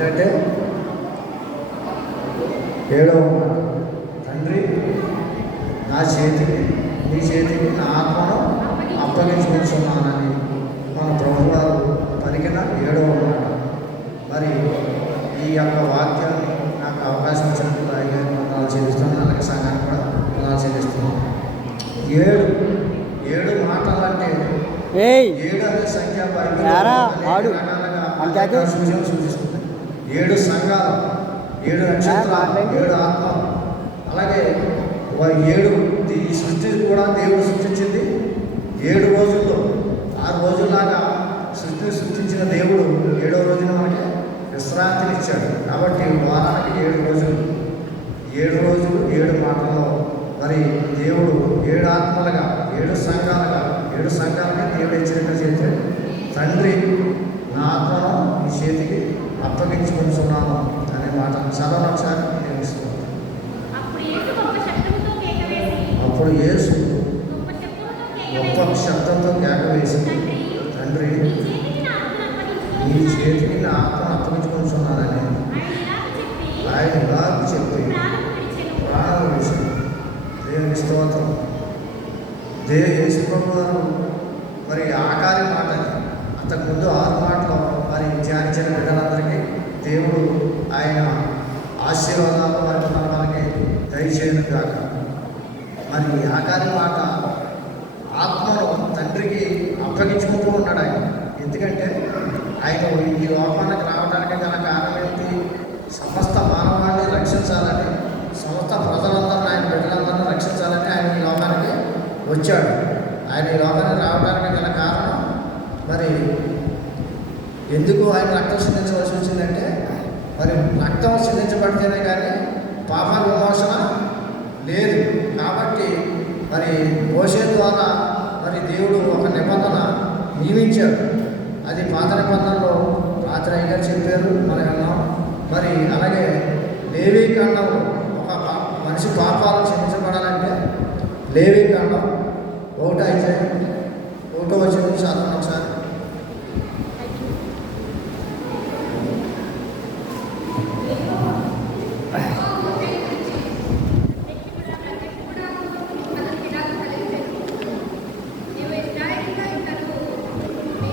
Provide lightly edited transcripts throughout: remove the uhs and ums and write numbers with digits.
ఏంటంటే 7వ మాట, తండ్రి నా చేతికి నీ చేతికి నా ఆత్మను అప్పగించుకుంటున్నానని మన ప్రభువారు పలికిన 7వ మాట. మరి ఈ యొక్క వాక్యాన్ని నాకు అవకాశం ఇచ్చినందుకు ఆయన వందనాలు చెల్లిస్తున్నాను. అలాగే సంఘానికి కూడా వందనాలు చెల్లిస్తున్నాను. 7 మాటలు అంటే 7 అనే సంఖ్య రకాలుగా సూచిస్తుంది. 7 సంఘాలు, 7 నక్షత్రాలు, 7 ఆత్మలు. అలాగే 7 ఈ సృష్టి కూడా దేవుడు సృష్టించింది 7 రోజుల్లో. 6 రోజుల్లాగా సృష్టించిన దేవుడు 7వ రోజున మనకి విశ్రాంతిని ఇచ్చాడు. కాబట్టి వారానికి 7 రోజులు, 7 రోజులు 7 మాటల్లో మరి దేవుడు 7 ఆత్మలుగా, 7 సంఘాలుగా, 7 సంఘాలుగా దేవుడు హెచ్చరిక చేశాడు. తండ్రి నా ఆత్మను మీ చేతికి అప్పగించుకుంటున్నాను అనే మాట చదవను ఒకసారి నేను ఇస్తున్నాను. అప్పుడు యేసు గొప్ప శబ్దంతో కేక వేసి, తండ్రి నీ చేతికి నా ఆత్మను అప్పగించుకుంటున్నానని ఆయన ఇలా చెప్పి ప్రాణం విషయం దేవుని స్తోత్రం. యేసు ప్రభు గారు మరి ఆఖరి మాట, అంతకుముందు 6 మాటలు మరి ధ్యానించిన బిడ్డలందరికీ దేవుడు ఆయన ఆశీర్వాదాలు మరి మనకి దయచేయను కాక. మరి ఆఖరి మాట ఆత్మను తండ్రికి అప్పగించుకుంటూ ఉన్నాడు ఆయన. ఎందుకంటే ఆయన ఈ లోకానికి రావడానికి గల కారణం ఏంటి? సమస్త మానవాళిని రక్షించాలని, సమస్త ప్రజలందరినీ, ఆయన బిడ్డలందరినీ రక్షించాలని ఆయన ఈ లోకానికి వచ్చాడు. ఆయన ఈ లోకానికి రావడానికి గల కారణం మరి ఎందుకు ఆయన రక్తం సిందించవలసి వచ్చిందంటే, మరి రక్తం సిందించబడితేనే కానీ పాప విమోచన లేదు. కాబట్టి మరి మోషే ద్వారా మరి దేవుడు ఒక నిబంధన నియమించాడు. అది పాత నిబంధనలో రాత్రి అయ్యగారు చెప్పారు, మనం విన్నాం. మరి అలాగే లేవీ కాండం, ఒక మనిషి పాపాలను క్షమించబడాలంటే లేవీ కాండం 1:1 వచ్చింది చదవండి ఒకసారి.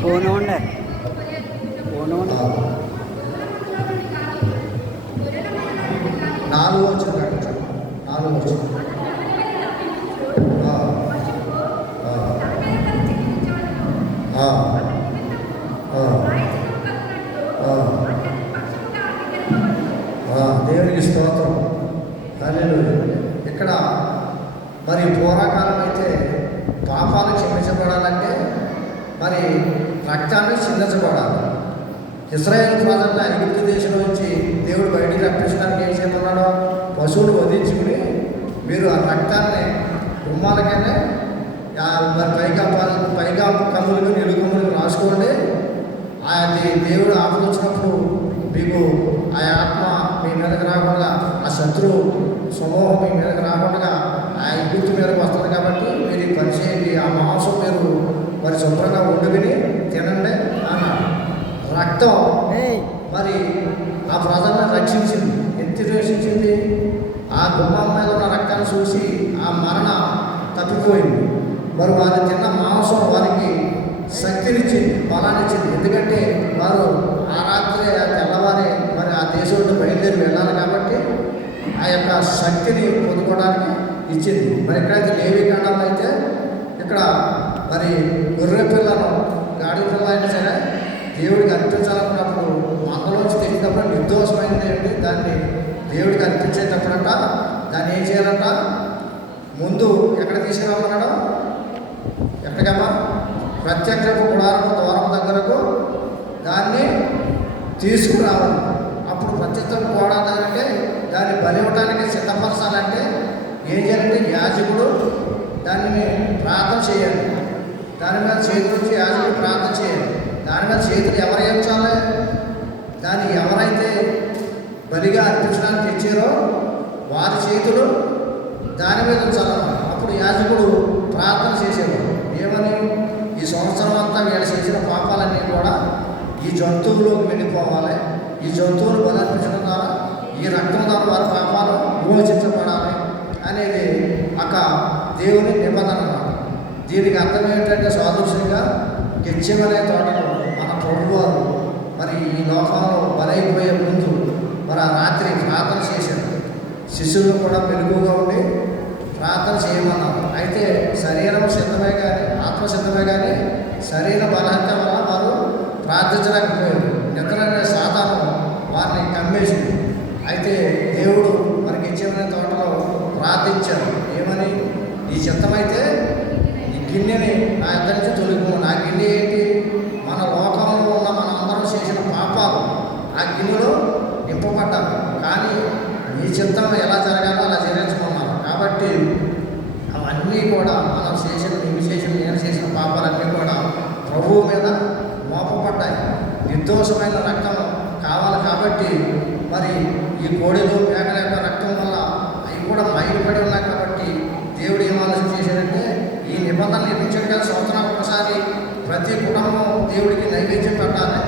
ఫోన్ ఉండే 4 వచ్చింది, 4 వచ్చింది. దేవునికి స్తోత్రం. హల్లెలూయా. ఇక్కడ మరి పూర్వకాలం అయితే పాపాలు క్షమించబడాలంటే మరి రక్తాన్ని చిందించబడాలి. ఇశ్రాయేలు ప్రజలను ఐగుప్తు దేశం నుంచి దేవుడు బయటికి రప్పించడానికి ఏం చేయమన్నాడో, పశువులు వధించుకుని మీరు ఆ రక్తాన్ని గుమ్మాలకైనా మరి పైగా కమ్ములకు నిలుగుములకు రాసుకోండి. అది దేవుడు ఆపద వచ్చినప్పుడు మీకు ఆ ఆత్మ మీ మీదకి రాకుండా, ఆ శత్రువు సమూహం మీ మీదకి రాకుండా ఆ గుర్తు మీదకి వస్తుంది. కాబట్టి మీరు ఈ పని చేయండి, ఆ మాంసం మీరు మరి శుభ్రంగా వండుకుని తినండి అన్నాడు. రక్తం మరి ఆ ప్రజలను రక్షించింది. ఎందుకు రక్షించింది? ఆ గుమ్మం మీద ఉన్న రక్తాన్ని చూసి ఆ మరణ తప్పిపోయింది. మరి వారు తిన్న మాంసం వారికి శక్తినిచ్చింది, బలాన్నిచ్చింది. ఎందుకంటే వారు ఆ రాత్రి ఆ తెల్లవారి మరి ఆ దేశంలో బయలుదేరి వెళ్ళాలి. కాబట్టి ఆ యొక్క శక్తిని పొందుకోవడానికి ఇచ్చింది. మరి ఎక్కడైతే లేవీ కాండంలో అయితే ఇక్కడ మరి గొర్రె పిల్లను, గాడి పిల్ల అయినా సరే దేవుడికి అర్పించాలన్నప్పుడు మందలోంచి తెచ్చినప్పుడు నిర్దోషమైంది అంటే దాన్ని దేవుడికి అర్పించేటప్పుడంట దాన్ని ఏం చేయాలంట? ముందు ఎక్కడ తీసుకురామన్నాడు? ఎక్కడికమ్మా? ప్రత్యక్ష గుడారం ద్వారం దగ్గరకు దాన్ని తీసుకురావాలి. అప్పుడు ప్రత్యక్ష గుడారం దగ్గరంటే దాన్ని బలి ఇవ్వడానికి సిద్ధపరచాలంటే ఏం చేయాలంటే యాజకుడు దాన్ని ప్రార్థన చేయాలి. దాని మీద చేతులు వచ్చి యాజకుడు ప్రార్థన చేయాలి. దాని మీద చేతులు ఎవరు ఎంచాలి? దాన్ని ఎవరైతే బలిగా అర్పించడానికి తెచ్చారో వారి చేతులు దాని మీద ఉంచాలన్నమాట. అప్పుడు యాజకుడు ప్రార్థన చేసేవాడు. ఏమని? ఈ సంవత్సరం అంతా వీళ్ళు చేసిన పాపాలన్నీ కూడా ఈ జంతువులోకి వెళ్ళిపోవాలి, ఈ ఈ జంతువులు బలర్పించడం ద్వారా ఈ రక్తం ద్వారా వారి పాపాలు విమోచించబడాలి అనేది ఒక దేవుని నిబంధన అన్నమాట. దీనికి అర్థం ఏంటంటే సాదృశ్యంగా గెత్సేమనే తోటలో మన ప్రభువారు మరి ఈ లోకంలో బలైపోయే ముందు మరి ఆ రాత్రి ప్రార్థన చేశారు. శిష్యులు కూడా మెలుగుగా ఉండి ప్రార్థన చేయమన్నారు. అయితే శరీరం సిద్ధమే కానీ ఆత్మ సిద్ధమే కానీ శరీర బలహీనత వల్ల వారు ప్రార్థించలేకపోయారు. నిద్రనే సాతాను వారిని కమ్మేసింది. అయితే దేవుడు మరి గెత్సేమనే తోటలో ప్రార్థించారు. ఏమని? ఈ చిత్తమైతే ఈ గిన్నెని నా ఇద్దరి నుంచి తొలగిపో. నా గిన్నె ఏంటి? మన లోకంలో ఉన్న మన అందరం చేసిన పాపాలు ఆ గిన్నెలో నింపబడ్డారు. కానీ ఈ చిత్తం ఎలా జరగాలో అలా జరిగించుకున్నారు. కాబట్టి అవన్నీ కూడా మనం చేసిన నేను చేసిన పాపాలన్నీ కూడా ప్రభువు మీద మోపబడ్డాయి. నిర్దోషమైన రక్తం కావాలి కాబట్టి మరి ఈ కోడిలో మేకల యొక్క రక్తం వల్ల అవి కూడా మైలుపడి ఉన్నాయి. కాబట్టి దేవుడు ఏం ఆలోచన చేశాడంటే ఈ నిబంధన నిర్మించాడు కదా, సంవత్సరానికి ఒకసారి ప్రతి కుటుంబం దేవుడికి నైవేద్యం పెట్టాలి,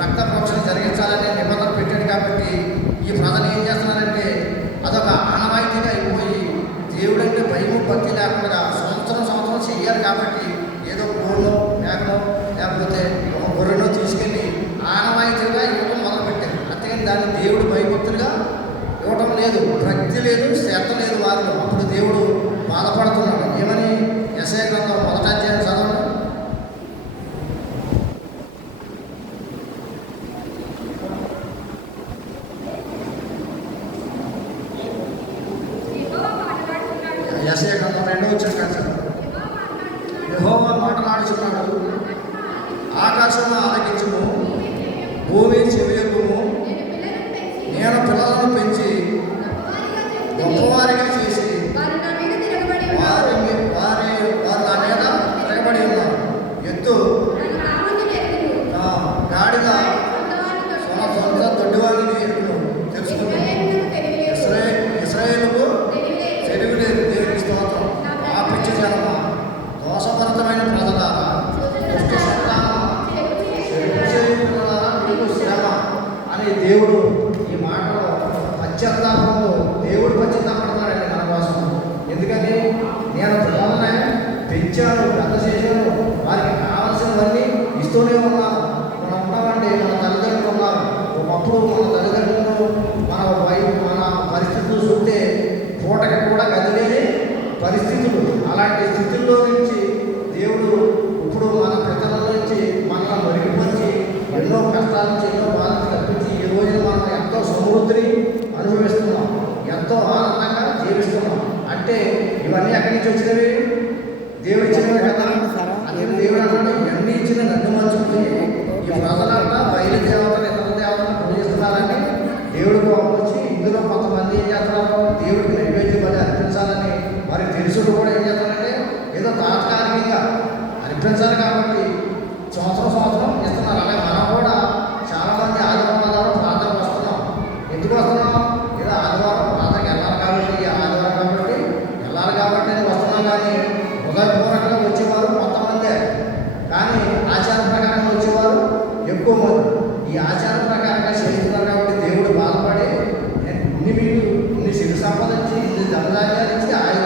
రక్త ప్రోక్షణ జరిగించాలనే నిబంధన పెట్టాడు. కాబట్టి ఈ ప్రజలు ఏం చేస్తున్నారంటే అదొక ఆనవాయితీగా అయిపోయి దేవుడు అంటే భయము భక్తి లేకుండా సంవత్సరం చెయ్యాలి. కాబట్టి ఏదో కోళ్ళు మేకలో లేకపోతే ఒక గొర్రెనో తీసుకెళ్ళి ఆనవాయితీగా ఇవ్వడం మొదలుపెట్టారు. అంతేగాని దాన్ని దేవుడు భయభక్తులుగా ఇవ్వటం లేదు, భక్తి లేదు, శ్రద్ధ లేదు వారిలో. అప్పుడు దేవుడు బాధపడుతున్నాడు. ఏమని? యెషయా గ్రంథం 1వ అధ్యాయం చదవండి. యెషయా గ్రంథం 2వ అధ్యాయం చదవండి. యెహోవా మాటలాడుచున్నాడు, ఆకాశము ఆలకించుము, భూమి చెవియొగ్గుము. నేను పిల్లలను పెంచి గొప్పవారిగా చేసి వారు నా మీద తిరగబడి ఉన్నారు. ఎత్తు గాడిద సొంత దొడ్డివారిని తెలుసుకున్నాను. ఇశ్రాయేలుకు తెలివి లేదు. దేవునికి స్తోత్రం. ఆ పిచ్చి జనమ, దోషభరితమైన ప్రజలారా, దుష్ట సంతానం, మీకు శ్రమ అని దేవుడు ఈ మాటలో పశ్చాత్తాపంలో దేవుడు పశ్చాత్తాపడుతున్నాడండి మన కోసం. ఎందుకని? నేను పిల్లలనే పెంచాను, పెద్ద చేశాను, వారికి కావాల్సినవన్నీ ఇస్తూనే ఉన్నాను. మనం ఉన్నామండి, మన తల్లిదండ్రులు ఉన్నారు. ఒకప్పుడు మన తల్లిదండ్రులు మన పరిస్థితులు చూస్తే పూటకి కూడా గదిలేని పరిస్థితులు. అలాంటి స్థితుల్లో నుంచి దేవుడు ఇప్పుడు మన పితల నుంచి మనల్ని మెరుగుపరిచి ఎన్నో కష్టాల నుంచి ఎన్నో బాధలు తప్పించి ఈ రోజున మనం ఎంతో సమృద్ధిని అనుభవిస్తున్నాం, ఎంతో ఆనందంగా జీవిస్తున్నాం. అంటే ఇవన్నీ ఎక్కడి నుంచి వచ్చినవి? దేవుడు ఇచ్చినవి కదా. అదే దేవుడు అన్నాడు, ఇవన్నీ ఇచ్చిన నన్ను మంచుకుని ఈ ప్రజలంతా బయలుదేవతలు ఇతర దేవతలను పూజిస్తున్నారని దేవుడు వచ్చి ఇందులో కొంతమంది ఏం చేస్తున్నారు? దేవుడికి నైవేద్యం బలి అర్పించాలని మరి తెలుసుడు కూడా ఏం చేస్తారంటే ఏదో తాత్కాలికంగా అర్పించాలి కాబట్టి సంవత్సరం ఇస్తున్నారు. అలాగే మనం కూడా చాలామంది ఆదివారం ప్రార్థనకు వస్తున్నాం. ఎందుకు వస్తున్నాం? ఏదో ఆదివారం ప్రార్థనకి వెళ్ళాలి కాబట్టి అని వస్తున్నాం. కానీ హృదయపూర్వకంగా వచ్చేవారు కొంతమందే, కానీ ఆచార ప్రకారంగా వచ్చేవారు ఎక్కువ మంది. ఈ ఆచార ప్రకారంగా చేస్తున్నారు కాబట్టి దేవుడు బాధపడి ఇన్ని సిరి సంపదించి, ఇన్ని ధనధాన్యాలు ఇచ్చి, ఆయన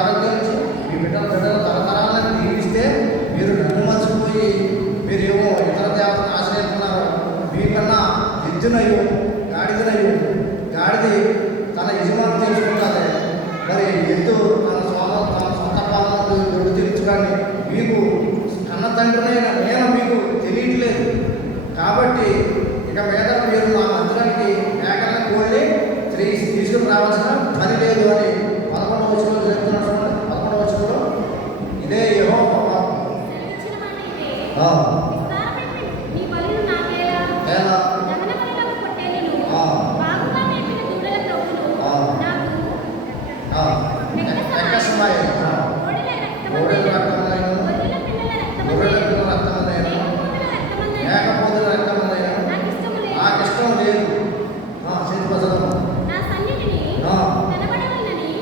ఆరోగ్యం ఇచ్చి మీ బిడ్డల తరతరాలను దీవిస్తే మీరు నన్ను మర్చిపోయి మీరేమో ఇతర దేవతను ఆశ్రయిస్తున్నారు. మీకన్నా ఎద్దునయ్యో గాడిది తన యజమాని తెలుసుకుంటుంది. మరి ఎద్దు తన సొంత పాలన దొడ్డు తెలుసుకొని మీకు కన్న తండ్రినైనా నేను మీకు తెలియట్లేదు. కాబట్టి ఇక మీద మీరు నా మందిరానికి మేకల కోళ్ళి తీసుకుని రావాల్సిన పని లేదు అని 11వ వచనంలో చెప్తున్నాడు. 11వ వచనంలో ఇదే యెహోవా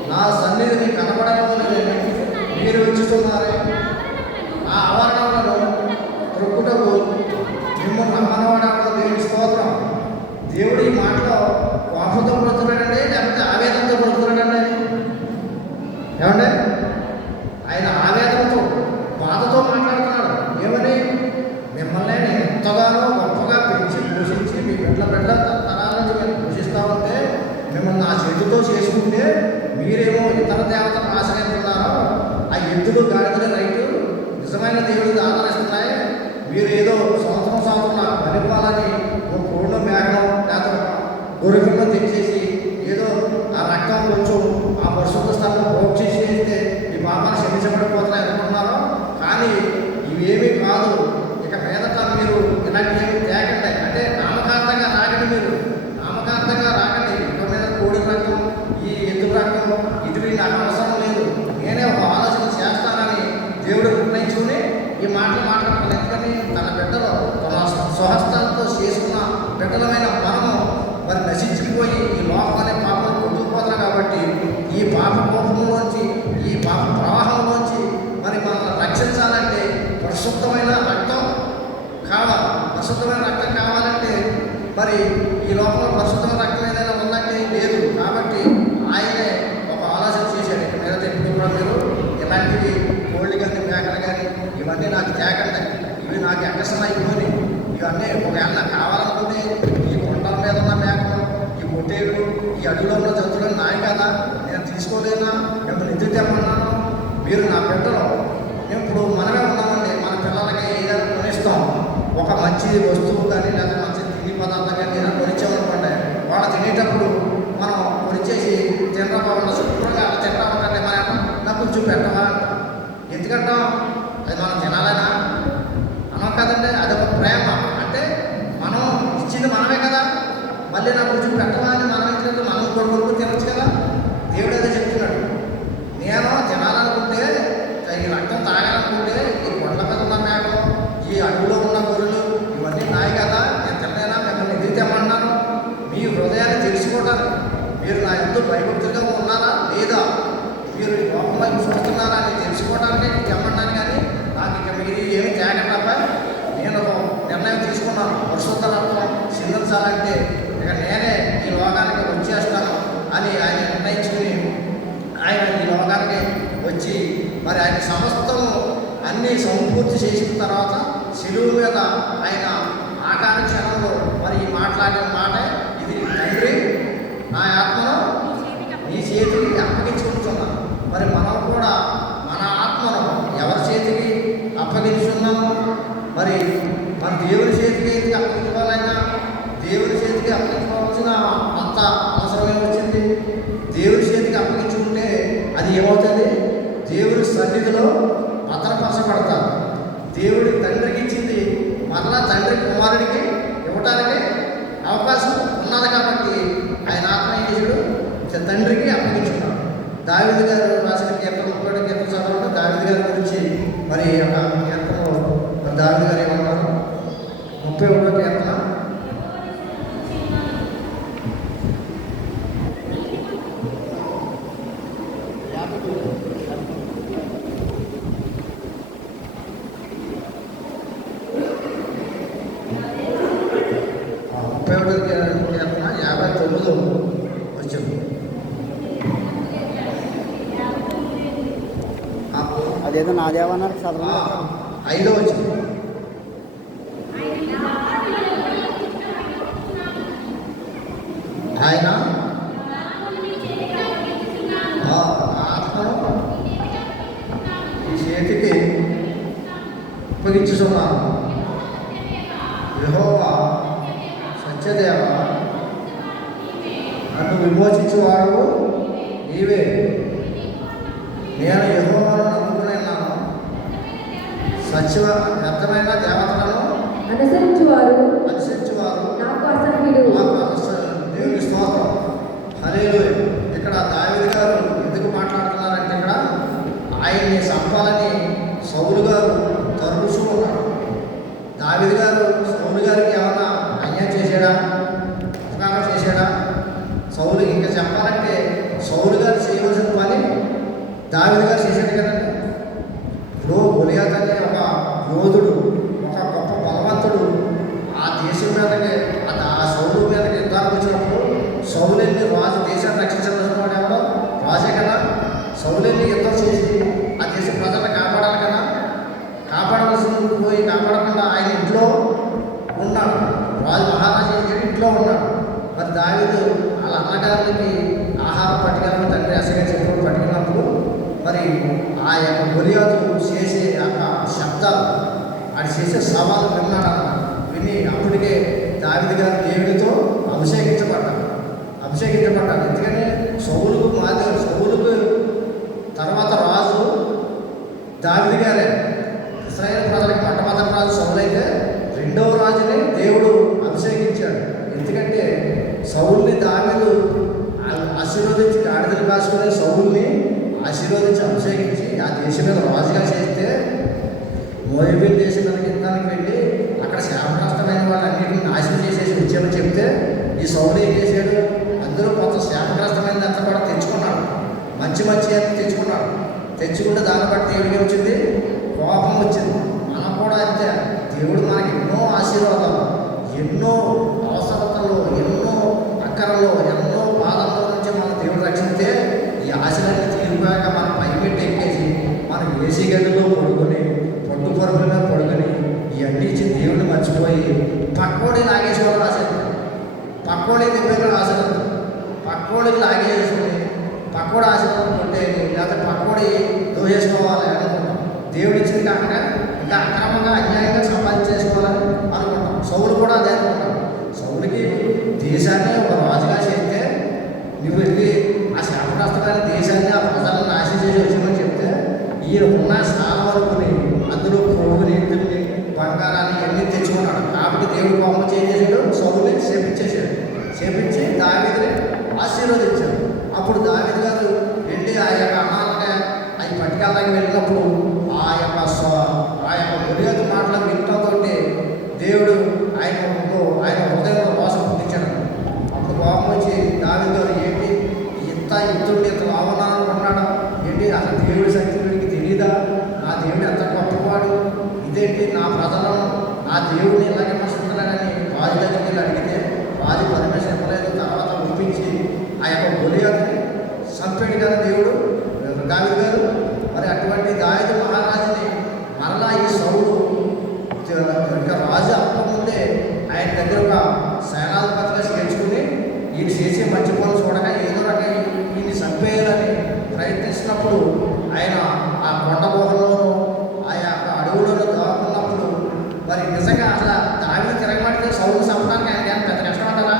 నా సన్నిధిని కనబడవలనని మీరు ఇచ్చుతున్నారే. ఆ ఆవరణలను త్రొక్కుటకు మిమ్మల్ని నమ్మనవాడో దేవుని స్తోత్రం. పరదేవతను ఆశ్రయిస్తున్నారో ఆ ఎద్దులు గాడిదలు రైతు నిజమైన దేవుడిని ఆదరిస్తున్నాయి. మీరు ఏదో సంవత్సరం పరిపాలని ఒక కోడిలో మేకడం లేదా గొర్రెలను తెచ్చేసి ఏదో ఆ రక్తం కొంచెం ఆ పరిశుద్ధ స్థలంలో ప్రోక్షించి చేస్తే ఈ పాపాలు క్షమించబడిపోతున్నాయి అనుకుంటున్నారో, కానీ ఇవేమీ కాదు. ఇక మీదట మీరు ఇలాంటివి ఏమి తేకండి, అంటే నామకార్థంగా రాకండి. మీరు నామకార్థంగా రాకండి. ఇక మీద కోడి రకం ఈ ఎద్దు రకం ఇది నాకు అవసరం లేదు, నేనే ఒక ఆలోచన చేస్తానని దేవుడు నిర్ణయించుకుని ఈ మాటలు మాట్లాడుతున్నాను. ఎందుకని తన బిడ్డలు తన స్వహస్తాలతో చేసుకున్న బిడ్డలమైన మనము మరి నశించిపోయి ఈ లోకం అనే పాపం కొట్టుకుపోతున్నాం. కాబట్టి ఈ పాప కోపంలోంచి ఈ పాప ప్రవాహంలోంచి మరి మనల్ని రక్షించాలంటే పరిశుద్ధమైన రక్తం కావాలి. పరిశుద్ధమైన రక్తం కావాలంటే మరి ఈ లోకంలో పరిశుద్ధమైన రక్తం ఏదైనా ఉందంటే లేదు. కాబట్టి ఆయనే ఒక ఆలోచన చేశాడు. ఇక మీద ఎప్పుడు కూడా మీరు ఇలాంటివి కోళ్ళు కానీ మేకలు కానీ ఇవన్నీ నాకు తేకండి, ఇవి నాకు ఎక్కసం అయిపోయి ఇవన్నీ ఒకవేళ నాకు కావాలనుకుంటే ఈ కొండల మీద ఉన్న మేకలు, ఈ పొట్టేలు, ఈ అడుగులో ఉన్న జంతువులను నాయ కదా, నేను తీసుకోలేనా, మిమ్మల్ని ఎందుకు తెమ్మన్నాను? మీరు నా బిడ్డలు. ఇప్పుడు మనమే ఉన్నామండి, మన పిల్లలకి ఏదైనా కొనిస్తాం. ఒక మంచి వస్తువు కానీ లేదా మంచి తిండి పదార్థం కానీ ఏదైనా కొనిచ్చామనుకోండి, వాళ్ళు తినేటప్పుడు మనం కొనిచ్చేసి తినడం వల్ల శుభ్రంగా అలా తింటా ఉంటే మనం నాకు కొంచెం పెట్టవా ఎందుకంటాం? అది మనం తినాలనా అనం కదండి. అదొక ప్రేమ. అంటే మనం ఇచ్చింది మనమే కదా, మళ్ళీ నాకు కొంచెం పెట్టవా అని మనం ఇచ్చినట్టు మనం కొడుకు తినచ్చు కదా. దేవుడు అదే చెప్తున్నాడు. నేను తినాలనుకుంటే ఈ రక్తం తాగాలనుకుంటే ఈ కొండల మీద ఉన్న మేకలు, ఈ అడవిలో ఉన్న గొర్రెలు ఇవన్నీ నాయి కదా, నేను తినలేనా, మిమ్మల్ని ఎదురు తెమ్మన్నాను. మీ హృదయాన్ని తెలుసుకోవటానికి మీరు నా ఎంతో భయభక్తులుగా ఉన్నారా లేదా, మీరు ఈ లోకంలో చూస్తున్నారా అని తెలుసుకోవడానికి తెమ్మన్నాను. కానీ నాకు ఇక మీరు ఏమి తేగటప్ప నేను ఒక నిర్ణయం తీసుకున్నాను. పరిశుద్ధ రక్తం సిందించాలంటే ఇక నేనే ఈ లోకానికి వచ్చేస్తాను అని ఆయన నిర్ణయించుకుని ఆయన ఈ లోకానికి వచ్చి మరి ఆయన సమస్తము అన్నీ సంపూర్తి చేసిన తర్వాత శిలువ మీద ఆయన ఆకార క్షణంలో మరి ఈ మాట్లాడిన మాట ఇది, తండ్రి నా ఆత్మను నీ చేతికి అప్పగించుకుంటున్నాను. మరి మనం కూడా మన ఆత్మను ఎవరి చేతికి అప్పగించున్నాము? మరి మన దేవుని చేతికి అప్పగించుకోవాలైనా దేవుని చేతికి అప్పగించుకోవాల్సిన అంత అవసరమే వచ్చింది. దేవుని చేతికి అప్పగించుకుంటే అది ఏమవుతుంది? దేవుని సన్నిధిలో భద్రపరచబడతారు. దేవుడి తండ్రికి ఇచ్చింది మరలా తండ్రి కుమారుడికి ఇవ్వటానికి అవకాశం ఉన్నది. కాబట్టి ఆయన ఆత్మీయుడు తండ్రికి అప్పగించుకున్నాడు. దావీదు గారు రాసిన కీర్తన 37 కీర్తన చదవడం దావీదు గారి గురించి మరి ఒక కీర్తనలో దావీదు గారు ఏమన్నారు? 31 కీర్తన కీర్తన 59 వచ్చింది. అదేదో నాదేమన్నారు చదవా 5 వచ్చింది. ఆయన ఆత్మను ఈ చేతికి అప్పగించుతున్నాను. యెహోవా సత్యదేవ, నన్ను విమోచించువాడు నీవే. నేను యెహోవాను నమ్ముకున్నాను. వ్యర్థమైన దేవతలను అనుసరించువారు నాకు అసహ్యుడు. దేవుని స్తోత్రం. హల్లెలూయా. ఇక్కడ దావీదు గారు ఎందుకు మాట్లాడుతున్నారంటే ఇక్కడ ఆయన్ని చంపాలని సౌలు గారు తరుముతూ ఉన్నాడు. దావీదు గారు సౌలు గారికి ఏమన్నా అన్యాయం చేశాడా? ఉపకారం చేశాడా? సౌలు ఇంకా చెప్పాలంటే సౌలు గారు చేయవలసిన పని దావీదు గారు చేశాడు కదండి. ఇప్పుడు గొలియాత్ అనే ఒక యోధుడు, ఒక గొప్ప బలవంతుడు ఆ దేశం మీదకి ఆ సౌలు మీదకి యుద్ధానికి వచ్చినప్పుడు సౌలుని రాజు దేశాన్ని రక్షించవలసిన వాడు ఎవడో రాజే కదా. సౌలుని యుద్ధం చేసి ఆ దేశ ప్రజలను కాపాడాలి కదా. కాపాడవలసిన పోయి కాపాడకుండా ఆయన ఇంట్లో ఉన్నాడు. రాజు మహారాజు ఇంట్లో ఉన్నాడు. మరి దావీదు వాళ్ళ అన్నగారికి ఆహారం పట్టుకెళ్ళిన తండ్రి అసగా చెప్పినప్పుడు పట్టుకున్నప్పుడు మరి ఆ యొక్క గొలియాతు చేసే యొక్క శబ్దాలు అది చేసే సవాలు విన్నాడు అన్నమాట. విని అప్పటికే దావీదు గారు దేవుడితో అభిషేకించబడ్డాడు. ఎందుకని సౌలుకు తర్వాత రాజు దావీదు గారే. ఇశ్రాయేలు ప్రజలకు మొట్టమొదటి రాజు సౌలు అయితే రెండవ రాజుని దేవుడు అభిషేకించాడు. ఎందుకంటే సౌలుని దావీదు ఆశీర్వదించి గాడిదలు కాసుకుని సౌలుని ఆశీర్వదించి అభిషేకించి ఆ దేశం మీద రాజుగా చేస్తే మోయాబు దేశం మీద యుద్ధానికి వెళ్ళి అక్కడ శాపగ్రస్తమైన వాళ్ళన్నింటినీ నాశనం చేసేసి వచ్చామని చెప్తే ఈ సౌలు ఏం చేశాడు? అందరూ కొంత శాపగ్రస్తమైనంతా కూడా తెచ్చుకున్నాడు. మంచి అని తెచ్చుకుంటే దాన్ని బట్టి దేవుడికి వచ్చింది కోపం వచ్చింది. మనం కూడా అంతే. దేవుడు మనకి ఎన్నో ఆశీర్వాదాలు, ఎన్నో అవసరతలు, ఎన్నో అక్కరలు, ఎన్నో బాధల్లో నుంచి మన దేవుడు రక్షిస్తే ఈ ఆశలన్నీ తీరిపోయాక మనం పైపెట్టి ఎక్కేసి మనం ఏసీ గదిలో పడుకొని పట్టు పరుగుల మీద పడుకొని ఇవన్నీ ఇచ్చి దేవుడిని మర్చిపోయి పక్కోడి లాగేసేవాళ్ళు రాశారు. పక్కోడి దగ్గర రాశారు. పక్కోడికి లాగేసుకుని పక్కోడి ఆశీర్వాదం కొట్టేది, లేకపోతే పక్కోడి దోచేసుకోవాలి అనుకుంటాం. దేవుడు ఇచ్చింది కాకుండా ఇంకా అక్రమంగా అన్యాయంగా సంపాదించేసుకోవాలని అనుకుంటాం. సౌలు కూడా అదే అనుకుంటాం. సౌలుకి దేశాన్ని ఒక రాజుగా చేస్తే నువ్వు వెళ్ళి ఆ శాపగ్రస్తమైన దేశాన్ని ఆ ప్రజలను నాశనం చేసి వచ్చామని చెప్తే ఈయన ఉన్న స్థానం అనుకుని అందులో కొడుకుని ఇంటిని బంగారాన్ని ఇవన్నీ తెచ్చుకున్నాడు. కాబట్టి దేవుడు కోపం చేసేసాడు, సౌలుని చేపించి దావీదుని ఆశీర్వదించాడు. అప్పుడు దావీదు గారు వెళ్ళి ఆ యొక్క అన్నాలనే అవి పట్టుకెళ్ళడానికి వెళ్ళినప్పుడు ఆ యొక్క గొలియాతు మాటలకు వినడంతో దేవుడు ఆయన హృదయంలో మోసం పుట్టించాడు. అప్పుడు కోపం వచ్చి దావీదు గారు ఏంటి ఇంత యుద్ధుడిని ఇంత లావనాలు ఉన్నాడా ఏంటి? అసలు దేవుడి శక్తి వీడికి తెలియదా? నా దేవుడు ఎంత గొప్పవాడు, ఇదేంటి నా ప్రజలను నా దేవుడిని ఇలాగే విమర్శిస్తున్నాడని రాజు దగ్గరికి వెళ్ళి అడిగితే రాజు పర్మిషన్ ఇవ్వలేదు. తర్వాత ఒప్పించి ఆ యొక్క గొలియాతుని చంపాడు కదా దేవుడు దావీదు గారు. మరి అటువంటి దావీదు మహారాజుని మరలా ఈ సౌలు ఇంకా రాజు అప్పముందే ఆయన దగ్గర ఒక సేనాధిపతిగా చేర్చుకుని ఈయన చేసే మంచి పనులు చూడగా ఏదో రకంగా ఈయన చంపేయాలని ప్రయత్నిస్తున్నప్పుడు ఆయన ఆ కొండ గుహలోనూ ఆ యొక్క అడవులను దాక్కున్నప్పుడు మరి నిజంగా అసలు దావీదు తిరగబడితే సౌలు చంపడానికి ఆయన ఏమైనా పెద్ద కష్టం అంటారా?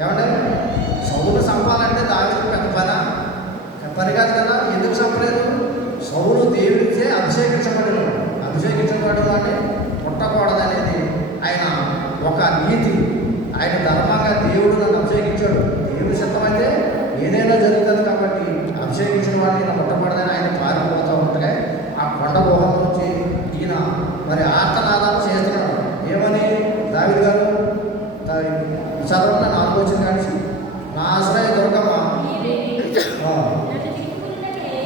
ఏమంటే సౌలు చంపాలంటే దావీదు పెద్ద పని కాదు కదా. ఎందుకు చంపలేదు? సౌలు దేవుడిచే అభిషేకించబడడం అంటే పుట్టకూడదనేది ఆయన ఒక నీతి. ఆయన ధర్మంగా దేవుడు నన్ను అభిషేకించాడు, దేవుడి సిద్ధమైతే ఏదైనా జరుగుతుంది కాబట్టి అభిషేకించిన వాడిని ఇలా పుట్టకూడదని ఆయన పారిపోతూ ఉంటే ఆ కొండ గుహం నుంచి ఈయన మరి ఆర్తనాదాలు చేస్తున్నాడు. ఏమని దావీదు గారు చదవన్న 4వ వచనం కానించి నా ఆశ్రయ దుర్గమ్మ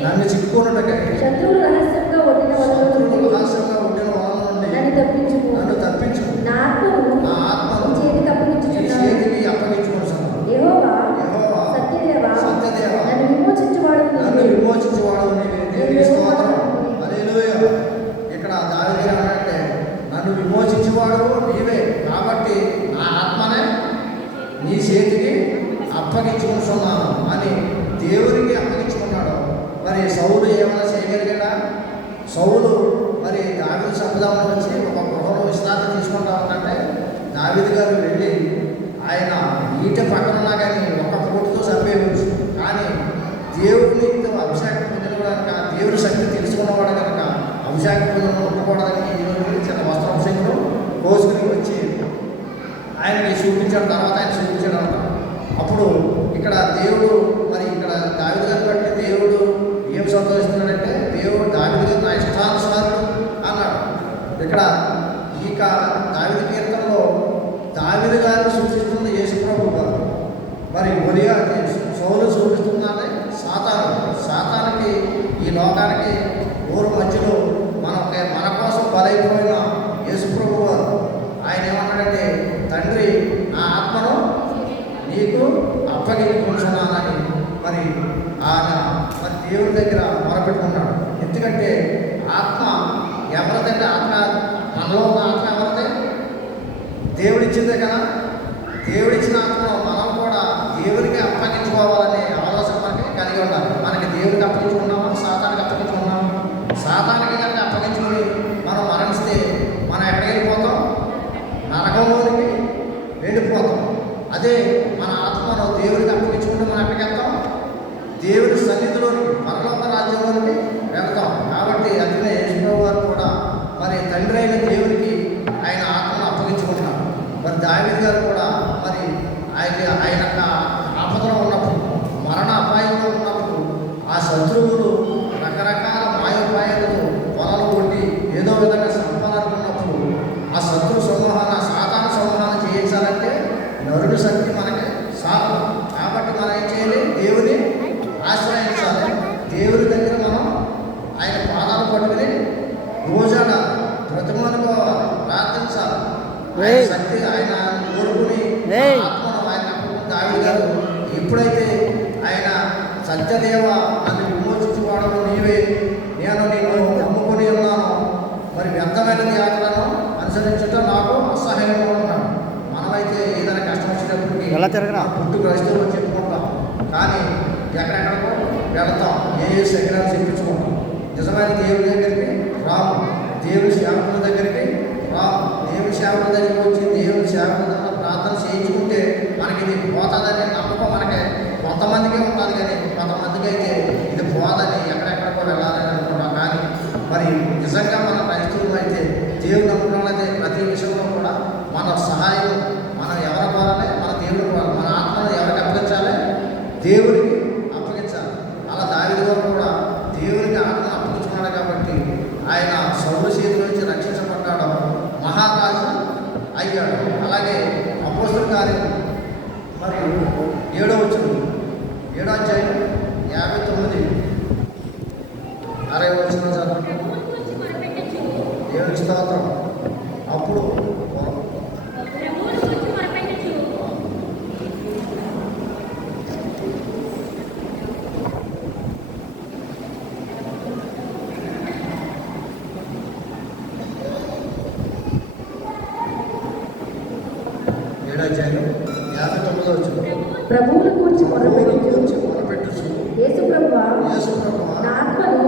నన్ను చిక్కుకున్నట్టుగా శత్రువులు రహస్యంగా ఒడ్డిన వలల నుండి నన్ను తప్పించు. నా ఆత్మను నీ చేతికి అప్పగించుకుంటున్నాను. యెహోవా సత్యదేవా నన్ను విమోచించువాడు నీవే. దేవుని స్తోత్రం. హల్లెలూయా. ఇక్కడ దావీదు అంటే నన్ను విమోచించువాడు నీవే కాబట్టి నా ఆత్మనే నీ చేతికి అప్పగించుకుంటున్నాను అని దేవునికి అప్పగించుకున్నాడు. మరి సౌలు ఏమైనా చేయగలిగాడా? సౌలు మరి దావీదు సంపదాలను వచ్చి ఒక గృహంలో విశ్రాంతి తీసుకుంటా ఉంటే దావీదు గారు వెళ్ళి ఆయన ఈట పక్కన కానీ ఒక్క పోటుతో చంపేయవచ్చు. కానీ దేవుడితో అభిషేకం పొందిన కనుక దేవుడి శక్తి తెలుసుకున్నవాడు కనుక అభిషేకం పొందిన ఉండకూడదని ఈరోజు చిన్న వస్త్రాంశంలో కోసుకుని వచ్చి ఆయనకి చూపించాడు. తర్వాత ఆయన చూపించాడు అంట. అప్పుడు ఇక్కడ దేవుడు మరి ఇక్కడ దావీదు గారిని బట్టి దేవుడు ఏం సంతోషిస్తున్నాడంటే దేవుడు దావీదు గారు నా ఇష్టానుసారుడు అన్నాడు. ఇక్కడ ఇక దావీదు కీర్తనలో దావీదు గారిని సూచిస్తుంది యేసుప్రభు గారు. మరి గొలియాతు సౌలు సూచిస్తున్నానే సాతానికి ఈ లోకానికి ఊరు మధ్యలో మన కోసం బలైపోయిన యేసుప్రభు గారు ఆయన ఏమన్నాడంటే తండ్రి నా ఆత్మను నీకు అప్పగించుకుంటున్నానని మరి ఆయన మరి దేవుడి దగ్గర మొరపెట్టుకున్నాడు. ఎందుకంటే ఆత్మ ఎవరిదంటే మనలో ఉన్న ఆత్మ ఎవరిదే? దేవుడిచ్చిందే కదా. దేవుడిచ్చిన ఆత్మ మనం కూడా దేవుడికి అప్పగించుకోవాలనే ఉండాలి. మనకి దేవుడికి అప్పగించుకున్నామా, సాతానికి అప్పగించుకున్నామా? సాతానికి కనుక అప్పగించుకుని మనం మరణిస్తే మనం ఎక్కడికి వెళ్ళిపోతాం? నరకంలోనికి వెళ్ళిపోతాం. అదే మన ఆత్మను దేవుడికి అప్పగించుకుంటే మనం ఎక్కడికి వెళ్తాం? దేవుడి సన్నిధిలోనికి, పరలోక రాజ్యంలోనికి వెళ్తాం. కాబట్టి అందుకే యేసుప్రభు వారు కూడా మరి తండ్రి అయిన దేవుడికి ఆయన ఆత్మను అప్పగించుకుంటున్నారు. మరి దావీదు గారు కూడా మరి ఆయన ఆపదలో ఉన్నప్పుడు, మరణ అపాయంలో ఉన్నప్పుడు ఆ శత్రువులు రకరకాల మాయోపాయాలతో పొలాలు కొట్టి ఏదో విధంగా చంపాలనుకున్నప్పుడు ఆ శత్రు సమూహాన్ని, సాతాను సమూహాన్ని చేయించాలంటే నరుడి శక్తి మనకి సాగు. కాబట్టి మనం ఏం చేయాలి? దేవుని ఆశ్రయించాలి. దేవుడి దగ్గర మనం ఆయన పాదాలు పట్టుకుని రోజాడాలి, బ్రతిమానుకోవాలి, ప్రార్థించాలి. ఆయన శక్తి ఆయన కోరుకుని ఆత్మను ఆయన అప్పుడు దావీదు గారు ఎప్పుడైతే ఆయన సత్యదేవ నన్ను విమోచించుకోవడం నీవే, నేను నిన్ను నమ్ముకుని ఉన్నాను, మరి వ్యర్థమైన యాత్రలను అనుసరించడం నాకు అసహ్యంగా ఉన్నాను. మనమైతే ఏదైనా కష్టం వచ్చినప్పటికీ పుట్టు క్రైస్తవులు చెప్పుకుంటాం, కానీ ఎక్కడెక్కడికో వెళతాం, ఏ శరీరాలు చెప్పించుకుంటాం. నిజమైన దేవుడి దగ్గరికి రాము, దేవుడి సేవకుల దగ్గరికి రాము. దేవుడి సేవకుల దగ్గరికి వచ్చి దేవుడి సేవకుల దగ్గర ప్రార్థన చేయించుకుంటే మనకి ఇది పోతుందనే నమ్మకం మనకి కొంతమందికే ఉంటుంది, కానీ కొంతమందికి అయితే ఇది పోదని ఎక్కడెక్కడికో వెళ్ళాలని అనుకుంటాం. కానీ మరి నిజంగా మన క్రైస్తవులు అయితే దేవుడు నమ్ముకున్నట్లయితే ప్రతి విషయంలో కూడా మన సహాయం మనం ఎవరి ద్వారానే మన దేవుడి ద్వారా మన ఆత్మను ఎవరికి అప్పగించాలి? దేవుడికి అప్పగించాలి. అలా దావీదు గారు కూడా దేవుడికి ఆత్మను అప్పగించుకున్నాడు కాబట్టి ఆయన సౌలు చేతి నుంచి రక్షించబడ్డాడు, మహారాజు అయ్యాడు. అలాగే అపోస్తలుల కార్యం మరి 7వ వచనం, 7వ అధ్యాయం 59, 60వ వచనం చదవండి. దేవుని స్తోత్రం. అప్పుడు ప్రభువును కూర్చి మొరపెట్టుచు యేసు ప్రభువా నా ఆత్మను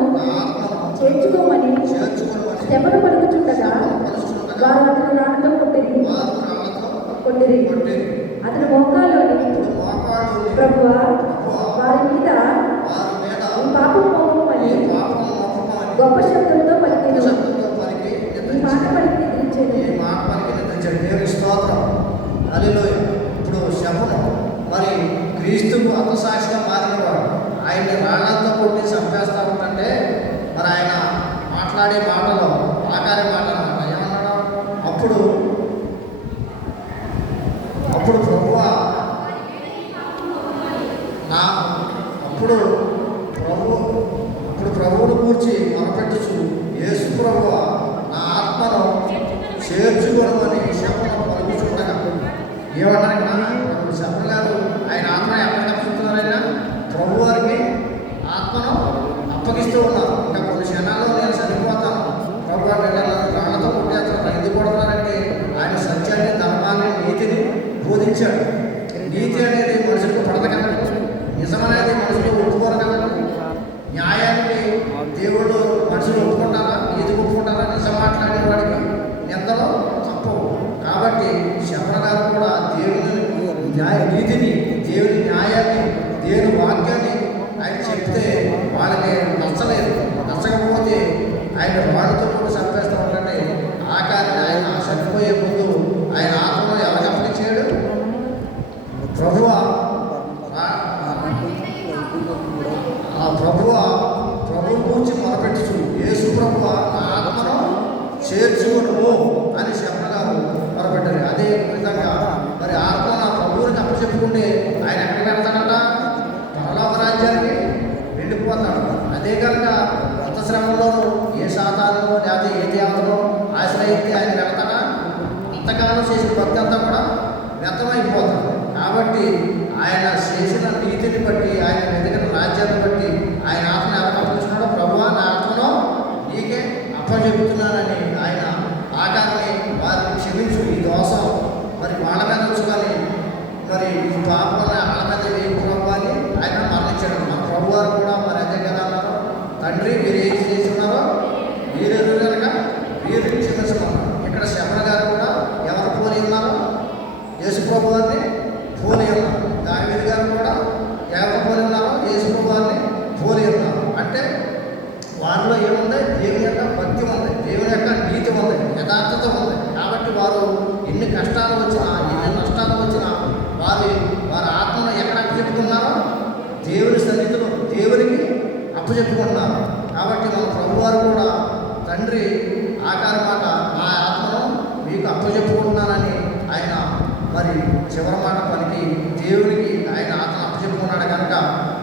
చేర్చుకోమని శ్రమను పలుకుచుండగా వారు అతను రాళ్ళతో కొట్టిరి. అతని మోకాల్లోని ప్రభువా వారి మీద ఈ పాపం మోపమని గొప్ప శబ్దంతో పలికిన. ఈ మాట పలికి నిద్రించాడు. దేవుని స్తోత్రం. హల్లెలూయా. ఇప్పుడు శపథం మరి క్రీస్తుకు హతసాక్షిగా మారినవాడు ఆయన్ని రాళ్లతో కొట్టి చంపేస్తా ఉంటే మరి ఆయన మాట్లాడే మాటలో ఆకార మాట ఏమన్నాడు? అప్పుడు ప్రభువా నా అప్పుడు ప్రభువును కూర్చి మొరపెట్టుచు యేసు ప్రభువా నా ఆత్మను చేర్చుకోవడం శపథం పలుకుచుండగా ఏమన్నారు? శపథ గారు ఆయన ఆత్మ ఎక్కడ అప్పగిస్తున్నారైనా ప్రభు వారికి ఆత్మను అప్పగిస్తూ ఉన్నారు. ఇంకా కొన్ని క్షణాల్లో నేను చనిపోతాను, ప్రభు వారిని ప్రాణంతో కొట్టేస్తాను. ఎందుకు కొడుతున్నారంటే ఆయన సత్యాన్ని, ధర్మాన్ని, నీతిని బోధించాడు. నీతి అనేది మనుషులకు పడదు కదండి, నిజమనేది మనుషులు ఒప్పుకోరు కదండి. న్యాయానికి దేవుడు మనుషులు ఒప్పుకుంటారా? నీతి ఒప్పుకుంటారా? నిజం మాట్లాడే వాడికి నిందలో తప్పవు. కాబట్టి శపథ గారు కూడా దేవుని నీతిని, దేవుని న్యాయాన్ని, దేవుని వాక్యాన్ని ఆయన చెప్తే వాళ్ళకి నచ్చలేదు. నచ్చకపోతే ఆయన వాళ్ళతో కూడా చంపేస్తూ ఉంటే ఆకారాన్ని ఆయన చనిపోయే ముందు ఆయన ఆత్మను ఎవరికి అప్పగించాడు? ప్రభువా ప్రభువు గురించి మొరపెట్టుచు యేసు ప్రభువా నా ఆత్మను చేర్చుకును అని శపథగారు మొరపెట్టారు. అదే విధంగా మరి ఆత్మ నా ప్రభువునికి అప్పచెప్పుకుంటే ఆయన ఎక్కడికి వెళ్తాడట? పరలోక రాజ్యానికి వెళ్ళిపోతాడు. అదే కనుక కొత్త శ్రమంలోనూ ఏ శాతాలను లేకపోతే ఏ దేవతను ఆశ్రయిస్తే ఆయన వెళ్తాడా? అంతకాలం చేసిన భక్తి అంతా కూడా వ్యర్థమైపోతాడు. కాబట్టి ఆయన చేసిన నీతిని బట్టి, ఆయన వెతికిన రాజ్యాన్ని బట్టి ఆయన ఆత్మను ఎవరికి అప్పగించున్నాడో? ప్రభువా నా ఆత్మను నీకే అప్పచెబుతున్నానని ఆయన ఆకారాన్ని వారిని క్షమించు, ఈ దోషం మరి వాళ్ళ మీద ఉంచుకొని మరి ఈ పాపం వాళ్ళ మీద వేయకూడదు అని ఆయన మరణించాడు. మన ప్రభు వారు కూడా మరి అదే కదా అన్నారు, తండ్రి మీరు ఏం చేస్తున్నారో మీరు కనుక వీరు క్షమించమన్నారు. ఇక్కడ శబర గారు కూడా ఎవరు పోలి ఉన్నారో యేసు ప్రభు వారిని పోలి ఉన్నారు. దావీదు గారు కూడా ఎవరు పోలి ఉన్నారో యేసు ప్రభు వారిని పోలి ఉన్నారు. అంటే వారిలో ఏముంది? దేవుని యొక్క భక్తి ఉంది, దేవుని యొక్క నీతి ఉంది, యథార్థత ఉంది. కాబట్టి వారు ఎన్ని కష్టాలు వచ్చినా ఎన్ని నష్టాలు వచ్చినా వారి ఆత్మను ఎక్కడ అప్పచెప్పుకున్నారో దేవుని సన్నిధిలో దేవునికి అప్పచెప్పుకున్నారు. కాబట్టి మన ప్రభువారు కూడా తండ్రి ఆకార మాట నా ఆత్మను మీకు అప్పచెప్పుకుంటున్నానని ఆయన మరి చివరి మాట పలికి దేవునికి ఆయన ఆత్మను అప్పచెప్పుకున్నాడు కనుక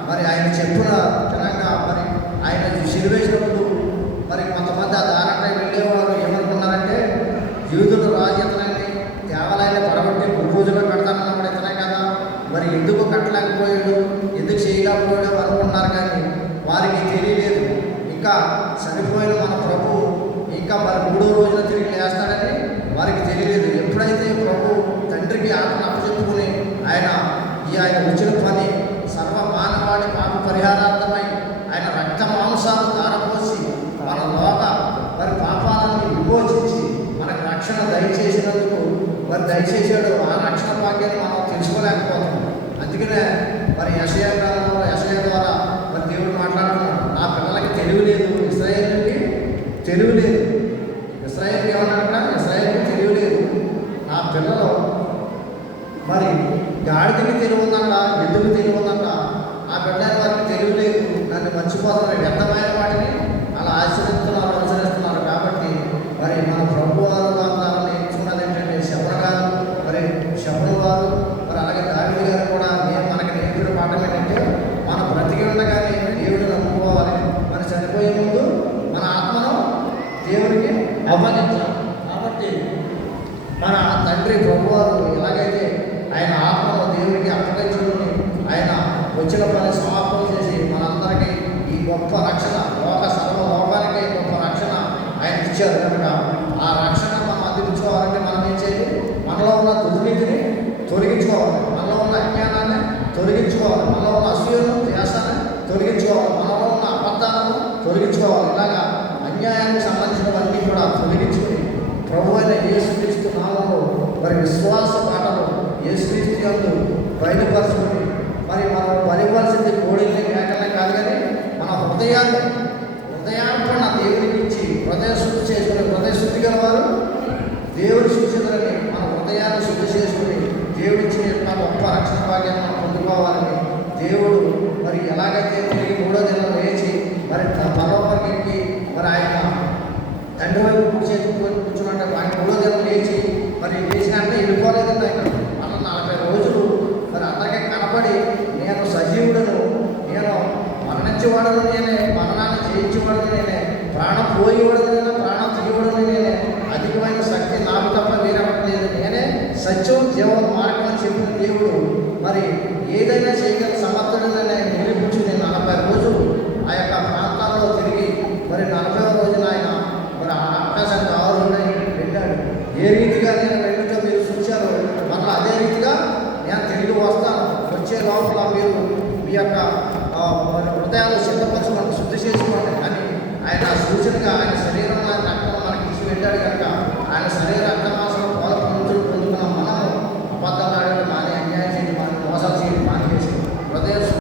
మరి ఆయన చెప్పిన విధంగా మరి ఆయన సిలువేసినప్పుడు మరి కొంతమంది ఆ దారంటే వెళ్ళేవారు ఏమనుకున్నారంటే యూదులు రాజు ఇతనాన్ని దేవాలయాన్ని పడగొట్టి పూజలో పెడతానన్నప్పుడు ఇతనే కదా, మరి ఎందుకు కట్టలేకపోయాడు, ఎందుకు చేయలేకపోయాడు అనుకున్నారు. కానీ వారికి తెలియలేదు ఇంకా చనిపోయిన మన ప్రభు ఇంకా మరి 3వ రోజున తిరిగి లేస్తాడని వారికి తెలియలేదు. ఎప్పుడైతే ప్రభు తండ్రికి ఆత్మను అప్పచెప్పుకుని ఆయన వచ్చిన పని సర్వ మానవాడి పాప పరిహారార్థమై ఆయన రక్త మాంసాలు ధారపోసి మన మరి పాపాలను విమోచించి మనకు రక్షణ దయచేసినందుకు మరి దయచేసాడు. ఆ రక్షణ భాగ్యాన్ని మనం తెలుసుకోలేకపోతున్నాం. అందుకనే మరి యెషయా ద్వారా మరి దేవుడు మాట్లాడుతున్నాడు, నా పిల్లలకి తెలివి లేదు, ఇశ్రాయేలుకి తెలివి లేదు. ఇశ్రాయేల్కి ఏమన్నా ఇశ్రాయేల్కి తెలివి లేదు. నా పిల్లలు మరి గాడిదకి తెలివి ఉందంట, ఎద్దుకు తెలివి ఉందంట, ఆ బిడ్డని వారికి తెలివి లేదు, నన్ను మర్చిపోతున్నారు, వ్యర్థమైన వాటిని అలా అనుసరిస్తున్నారు. కాబట్టి మరి మన ప్రభు వారు నేర్చుకున్నది ఏంటంటే శబర గారు మరి శబరు వారు మరి అలాగే దావీదు గారు కూడా మనకి నేర్పిన పాఠం ఏంటంటే మన బ్రతికి ఉండగానే దేవుడిని నమ్ముకోవాలి. మరి చనిపోయే ముందు మన ఆత్మను దేవుడికి అప్పగించాలి. కాబట్టి మన తండ్రి ప్రభువారు ఎలాగైతే ఆయన ఆత్మను దేవుడికి అప్పగించుకుని ఆయన వచ్చిన పని సమాపనం చేసి మనందరికీ ఈ గొప్ప రక్షణ సర్వలోకానికి గొప్ప రక్షణ ఆయన ఇచ్చారు కనుక ఆ రక్షణ మనం అందించుకోవాలంటే మనం ఏం చేయాలి? మనలో ఉన్న దుర్నీతిని తొలగించుకోవాలి, మనలో ఉన్న అజ్ఞానాన్ని తొలగించుకోవాలి, మనలో ఉన్న అసూయను ద్వేషాన్ని తొలగించుకోవాలి, మనలో ఉన్న అబద్ధాలను తొలగించుకోవాలి. ఇలాగా అన్యాయానికి సంబంధించినవన్నీ కూడా తొలగించుకుని ప్రభు అయిన యేసుక్రీస్తు నామములో మరి విశ్వాస పాటలు యేసుక్రీస్తు యందు బయలుపరచుకుని మరి మనం బలివ్వాల్సింది కోడిల్ని మేకలే కాదు, కానీ మన హృదయాన్ని కూడా దేవుడికి ఇచ్చి హృదయ శుద్ధి చేసుకుని, హృదయ శుద్ధి గల వారు దేవుడి శుద్ధిని మన హృదయాన్ని శుద్ధి చేసుకుని దేవుడిచ్చిన యొక్క గొప్ప రక్షణ భాగ్యాన్ని మనం పొందుకోవాలని దేవుడు మరి ఎలాగైతే తిరిగి 3వ దినం లేచి మరి పరలోకానికి ఎక్కి మరి ఆయన తండ్రి వైపు కూర్చున్నట్టు ఆయన 3వ దినం లేచి మరి లేచినట్టే వెళ్ళిపోలేదండి. ఆయన మన 40 రోజులు మరి అందరికీ కనపడి నేను సజీవుడను, నేను మరణించేవాడను నేనే, మరణాన్ని జయించేవాడను నేనే, ప్రాణం పోయేవాడను నేనే, ప్రాణం తీయవాడను నేనే, అధికమైన శక్తి నాకు తప్ప వేరొకటి లేదు, నేనే సత్యం జీవన మార్గం అని చెప్పిన దేవుడు మరి ఏదైనా చేయగల సమర్థుడనే నిరూపించుకుని 40 రోజులు ఆ యొక్క ప్రాంతాల్లో తిరిగి మరి 40వ రోజున ఆయన మరి ఆకాశానికి ఆరున్నాయి వెళ్ళాడు. ఏ రీతిగా నేను వెళ్ళటం మీరు చూశారు, మళ్ళీ అదే రీతిగా నేను తిరిగి వస్తాను, వచ్చే లోపల మీరు మీ యొక్క హృదయాలు సిద్ధపరచుకోండి, శుద్ధి చేసుకోండి అని ఆయన సూచనగా ఆయన శరీరం